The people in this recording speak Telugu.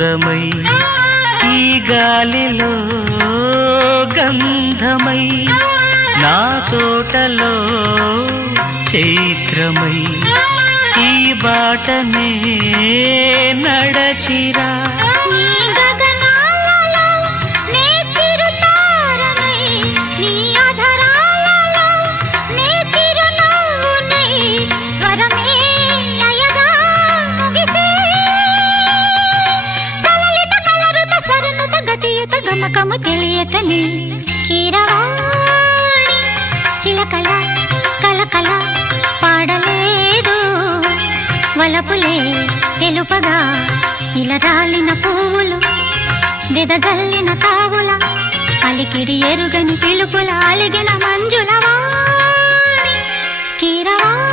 అందమై ఈ గాలిలో గంధమై నా తోటలో చైత్రమై ఈ బాటనే నడచిరా గమకము తెలియతని కీరవాణి చిలకల కలకల పాడలేదు వలపులే తెలుపగా ఇలా రాలిన పువ్వులు వెదజల్లిన తావుల అలికిడి ఎరుగని పిలుపుల అలిగిన మంజుల వాణి కీరవాణి